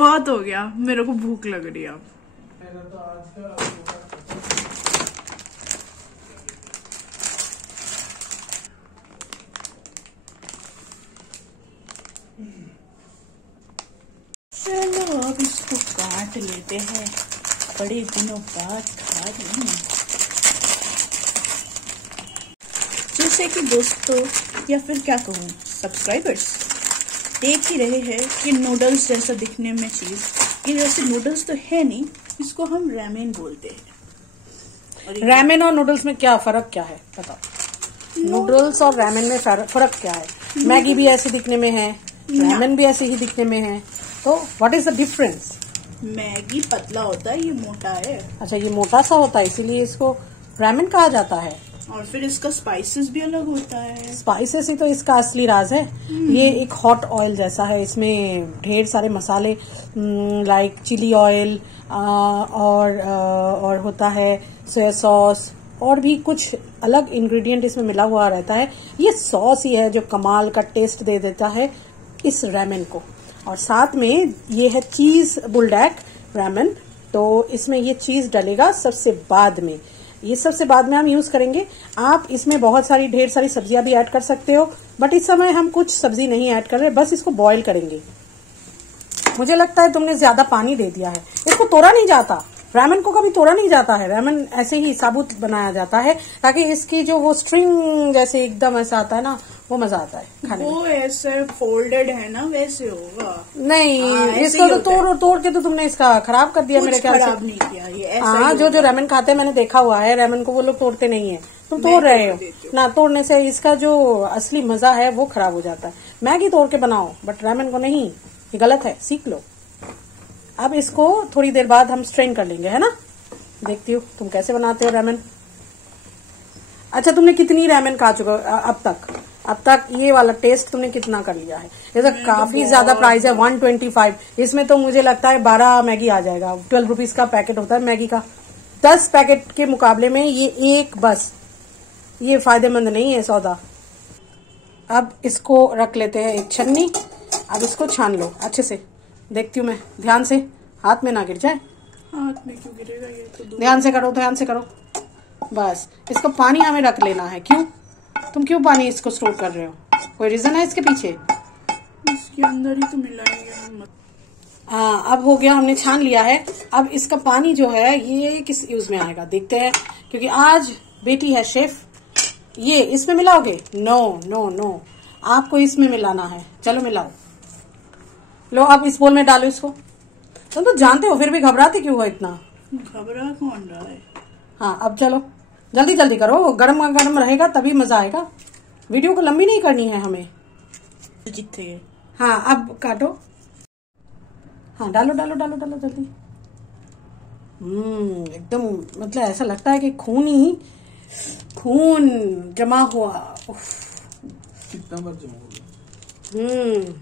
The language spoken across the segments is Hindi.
बहुत हो गया, मेरे को भूख लग रही है अब। तो आज का चलो अब इसको काट लेते हैं, बड़े दिनों बाद खा रही हूँ। जैसे कि दोस्तों या फिर क्या कहूँ सब्सक्राइबर्स देख ही रहे हैं कि नूडल्स जैसा दिखने में चीज, ये वैसे नूडल्स तो है नहीं, इसको हम रैमेन बोलते हैं। रैमेन और नूडल्स में क्या फर्क क्या है बताओ? नूडल्स और रैमेन में फर्क क्या है? मैगी भी ऐसे दिखने में है, रैमेन भी ऐसे ही दिखने में है, तो what is the difference? Maggi पतला होता है, ये मोटा है। अच्छा, ये मोटा सा होता है इसीलिए इसको रैमेन कहा जाता है। और फिर इसका स्पाइसेस भी अलग होता है। स्पाइसेस ही तो इसका असली राज है। ये एक हॉट ऑयल जैसा है, इसमें ढेर सारे मसाले लाइक चिली ऑयल और होता है सोया सॉस और भी कुछ अलग इंग्रेडिएंट इसमें मिला हुआ रहता है। ये सॉस ही है जो कमाल का टेस्ट दे देता है इस रैमेन को। और साथ में ये है चीज बुलडैक रैमेन, तो इसमें ये चीज डलेगा सबसे बाद में। ये सबसे बाद में हम यूज करेंगे। आप इसमें बहुत सारी ढेर सारी सब्जियां भी ऐड कर सकते हो, बट इस समय हम कुछ सब्जी नहीं ऐड कर रहे, बस इसको बॉईल करेंगे। मुझे लगता है तुमने ज्यादा पानी दे दिया है, इसको तोड़ा नहीं जाता। रैमेन को कभी तोड़ा नहीं जाता है, रैमेन ऐसे ही साबुत बनाया जाता है ताकि इसकी जो वो स्ट्रिंग जैसे एकदम ऐसा आता है ना, वो मजा आता है खाने में। वो ऐसे फोल्डेड है ना, वैसे होगा। नहीं, इसको तो तोड़ के तो तुमने इसका खराब कर दिया मेरे ख्याल से। खराब नहीं किया ये, ऐसा हाँ, जो रैमेन खाते हैं मैंने देखा हुआ है, रैमेन को वो लोग तोड़ते नहीं है, तुम तोड़ रहे हो ना। तोड़ने से इसका जो असली मजा है वो खराब हो जाता है। मैगी तोड़ के बनाओ बट रैमेन को नहीं, ये गलत है, सीख लो। अब इसको थोड़ी देर बाद हम स्ट्रेन कर लेंगे, है ना। देखती हूँ तुम कैसे बनाते हो रैमेन। अच्छा, तुमने कितनी रैमेन खा चुके हो अब तक ये वाला टेस्ट तुमने कितना कर लिया है? ये तो काफी ज्यादा प्राइस है, 125। इसमें तो मुझे लगता है 12 मैगी आ जाएगा। 12 रुपीज का पैकेट होता है मैगी का। 10 पैकेट के मुकाबले में ये एक बस, ये फायदेमंद नहीं है सौदा। अब इसको रख लेते हैं एक छन्नी। अब इसको छान लो अच्छे से। देखती हूँ मैं, ध्यान से, हाथ में ना गिर जाए। हाथ में क्यों गिरेगा, ये तो ध्यान से करो, ध्यान से करो। बस इसको पानी हमें रख लेना है। क्यों? तुम क्यों पानी इसको स्टोर कर रहे हो? कोई रीजन है इसके पीछे? इसके अंदर ही तो मिलाएंगे हम। हाँ, अब हो गया, हमने छान लिया है। अब इसका पानी जो है ये किस यूज में आएगा देखते हैं, क्योंकि आज बेटी है शेफ। ये इसमें मिलाओगे? नो नो नो, आपको इसमें मिलाना है। चलो मिलाओ। लो अब इस बोल में डालो इसको। तुम तो जानते हो फिर भी घबराते क्यों हो इतना? घबरा कौन रहा है? हाँ, अब चलो जल्दी जल्दी करो, गरम गरम रहेगा तभी मजा आएगा। वीडियो को लंबी नहीं करनी है हमें। जीते। हाँ, अब काटो। हाँ, डालो डालो डालो डालो जल्दी। एकदम मतलब ऐसा लगता है कि खून जमा हुआ। कितना बार जमा होगा?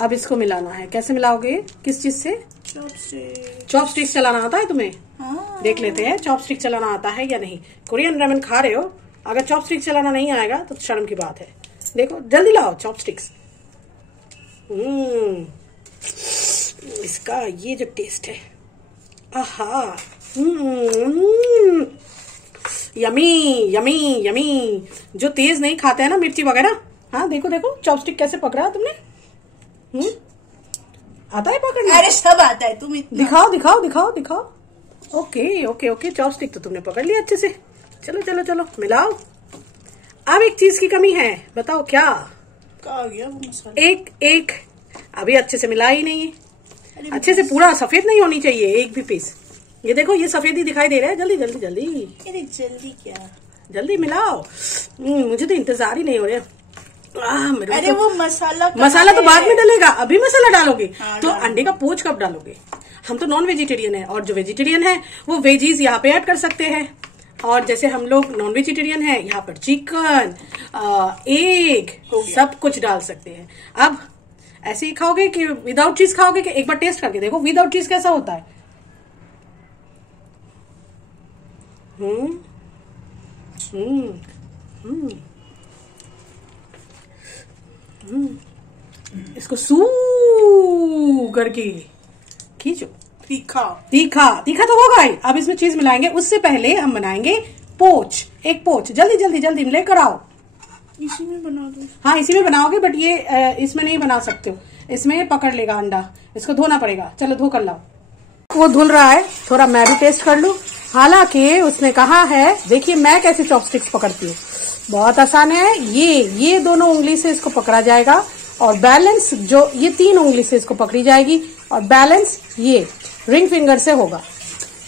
अब इसको मिलाना है। कैसे मिलाओगे? किस चीज से? चॉपस्टिक चलाना आता है तुम्हें? हाँ। देख लेते हैं चॉपस्टिक चलाना आता है या नहीं। कोरियन रैमेन खा रहे हो, अगर चॉपस्टिक चलाना नहीं आएगा तो शर्म की बात है। देखो जल्दी लाओ चॉपस्टिक्स। इसका ये जो टेस्ट है, आहा, यमी यमी यमी। जो तेज नहीं खाते हैं ना मिर्ची वगैरह, हाँ देखो देखो चॉपस्टिक कैसे पकड़ा है तुमने। आता है पकड़ना? अरे सब आता है, तुम दिखाओ दिखाओ दिखाओ दिखाओ। ओके ओके ओके, चॉपस्टिक तो तुमने पकड़ लिया अच्छे से। चलो चलो चलो मिलाओ। अब एक चीज की कमी है, बताओ क्या? आ गया वो मसाला। एक अभी अच्छे से मिला ही नहीं है। अच्छे से पूरा सफेद नहीं होनी चाहिए एक भी पीस। ये देखो ये सफेद ही दिखाई दे रहा है। जल्दी जल्दी जल्दी। अरे जल्दी क्या, जल्दी मिलाओ। मुझे तो इंतजार ही नहीं हो रहा। अरे वो मसाला तो बाद में डलेगा, अभी मसाला डालोगे? हाँ, तो अंडे का पोंच कब डालोगे? हम तो नॉन वेजिटेरियन है, और जो वेजिटेरियन है वो वेजीज यहाँ पे ऐड कर सकते हैं। और जैसे हम लोग नॉन वेजिटेरियन है, यहाँ पर चिकन, एग, सब कुछ डाल सकते हैं। अब ऐसे ही खाओगे कि विदाउट चीज खाओगे? कि एक बार टेस्ट करके देखो विदाउट चीज कैसा होता है। इसको सू करके तीखा तीखा तीखा तो होगा ही। अब इसमें चीज मिलाएंगे, उससे पहले हम बनाएंगे पोच। एक पोच जल्दी जल्दी जल्दी लेकर आओ। इसी में बना दो। हाँ इसी में बनाओगे, बट ये इसमें नहीं बना सकते हो, इसमें पकड़ लेगा अंडा, इसको धोना पड़ेगा। चलो धो कर लाओ। वो धुल रहा है, थोड़ा मैं भी टेस्ट कर लूं। हालांकि उसने कहा है, देखिए मैं कैसे चॉपस्टिक्स पकड़ती हूँ, बहुत आसान है। ये दोनों उंगली से इसको पकड़ा जाएगा और बैलेंस जो ये 3 उंगली से इसको पकड़ी जाएगी और बैलेंस ये रिंग फिंगर से होगा।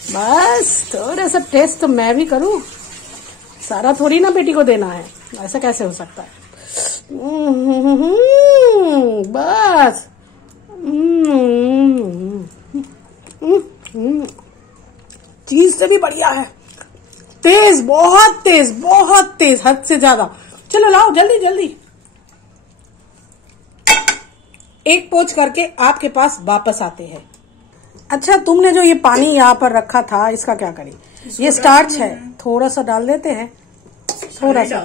बस थोड़ा सा टेस्ट तो मैं भी करूं, सारा थोड़ी ना बेटी को देना है, ऐसा कैसे हो सकता है। बस चीज तो भी बढ़िया है, तेज, बहुत तेज, हद से ज्यादा। चलो लाओ जल्दी जल्दी। एक पोंछ करके आपके पास वापस आते हैं। अच्छा तुमने जो ये पानी यहाँ पर रखा था, इसका क्या करें? ये स्टार्च है, थोड़ा सा डाल देते हैं, थोड़ा सा।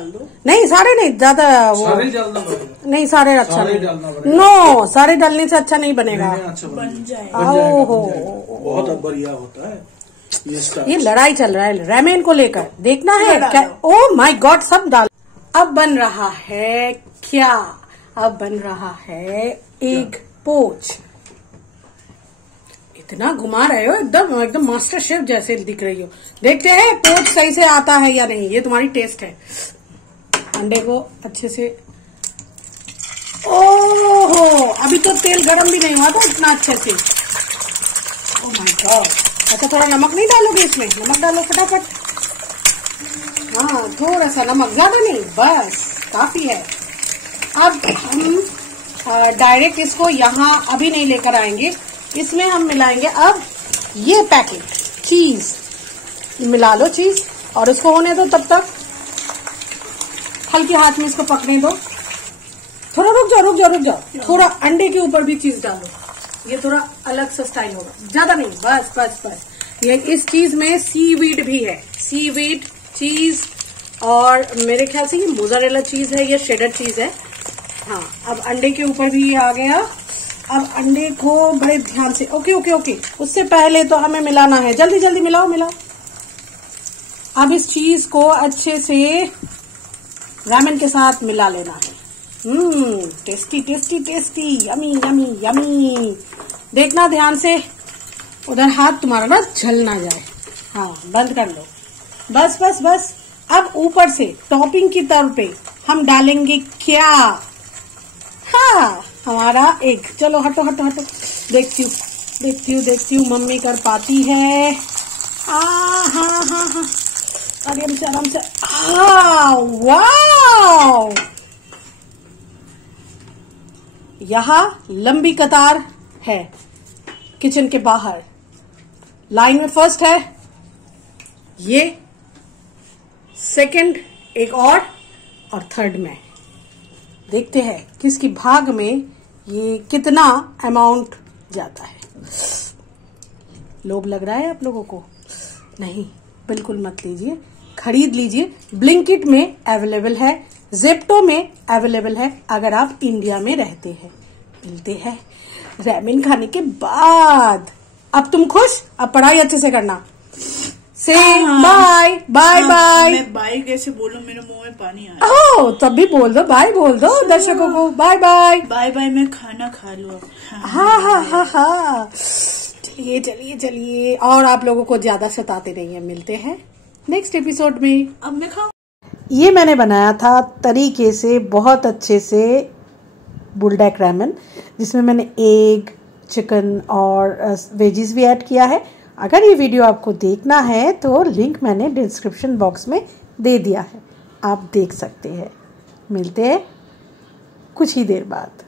नहीं सारे नहीं, ज्यादा वो सारे डालना पड़ेगा। नहीं सारे अच्छा सारे नहीं, डालना पड़ेगा। नो सारे डालने से अच्छा नहीं बनेगा। अच्छा बन जाएगा। बहुत बढ़िया होता है ये लड़ाई चल रहा है रेमेन को लेकर, देखना है क्या? ओ माय गॉड, सब डाल। अब बन रहा है क्या? अब बन रहा है एग पोच। इतना घुमा रहे हो, एकदम मास्टर शेफ जैसे दिख रही हो। देखते हैं पोच सही से आता है या नहीं, ये तुम्हारी टेस्ट है। अंडे को अच्छे से, ओहो अभी तो तेल गरम भी नहीं हुआ था इतना अच्छे से। Oh my God. अच्छा थोड़ा नमक नहीं डालोगे इसमें? नमक डालो फटाफट। हाँ थोड़ा सा नमक, ज्यादा नहीं, बस काफी है। अब हम डायरेक्ट इसको यहाँ अभी नहीं लेकर आएंगे, इसमें हम मिलाएंगे अब ये पैकेट चीज। मिला लो चीज और इसको होने दो, तब तक हल्के हाथ में इसको पकड़ने दो। थोड़ा रुक जाओ। थोड़ा अंडे के ऊपर भी चीज डालो, ये थोड़ा अलग सा स्टाइल होगा, ज्यादा नहीं, बस। ये इस चीज में सीवीड भी है, सीवीड चीज, और मेरे ख्याल से ये मोज़रेला चीज है, ये शेडर चीज है। हाँ अब अंडे के ऊपर भी आ गया। अब अंडे को बड़े ध्यान से, ओके। उससे पहले तो हमें मिलाना है, जल्दी मिलाओ। अब इस चीज को अच्छे से रामेन के साथ मिला लेना है। Tasty, yummy. देखना ध्यान से, उधर हाथ तुम्हारा ना जल ना जाए। हाँ बंद कर लो, बस। अब ऊपर से टॉपिंग की तौर पे हम डालेंगे क्या? हाँ हमारा एग। चलो हटो। देखती हूँ मम्मी कर पाती है। हाँ आराम से। वाओ, यहाँ लंबी कतार है किचन के बाहर। लाइन में फर्स्ट है ये, सेकंड एक और थर्ड में। देखते हैं किसकी भाग में ये कितना अमाउंट जाता है। लोभ लग रहा है आप लोगों को? नहीं बिल्कुल मत लीजिए, खरीद लीजिए। ब्लिंकिट में अवेलेबल है, जेप्टो में अवेलेबल है, अगर आप इंडिया में रहते हैं। मिलते हैं रैमेन खाने के बाद। अब तुम खुश? अब पढ़ाई अच्छे से करना। से बाय। मैं बाय कैसे बोलूं, मेरे मुंह में पानी आ रहा है। ओह तब भी बोल दो, बाय बोल दो दर्शकों को। बाय। मैं खाना खा लूं। हाँ। चलिए। और आप लोगों को ज्यादा सताते नहीं है। मिलते हैं नेक्स्ट एपिसोड में। अब मैं खाऊं। ये मैंने बनाया था तरीके से, बहुत अच्छे से बुलडैक रैमन, जिसमें मैंने एग, चिकन और वेजीज भी ऐड किया है। अगर ये वीडियो आपको देखना है तो लिंक मैंने डिस्क्रिप्शन बॉक्स में दे दिया है, आप देख सकते हैं। मिलते हैं कुछ ही देर बाद।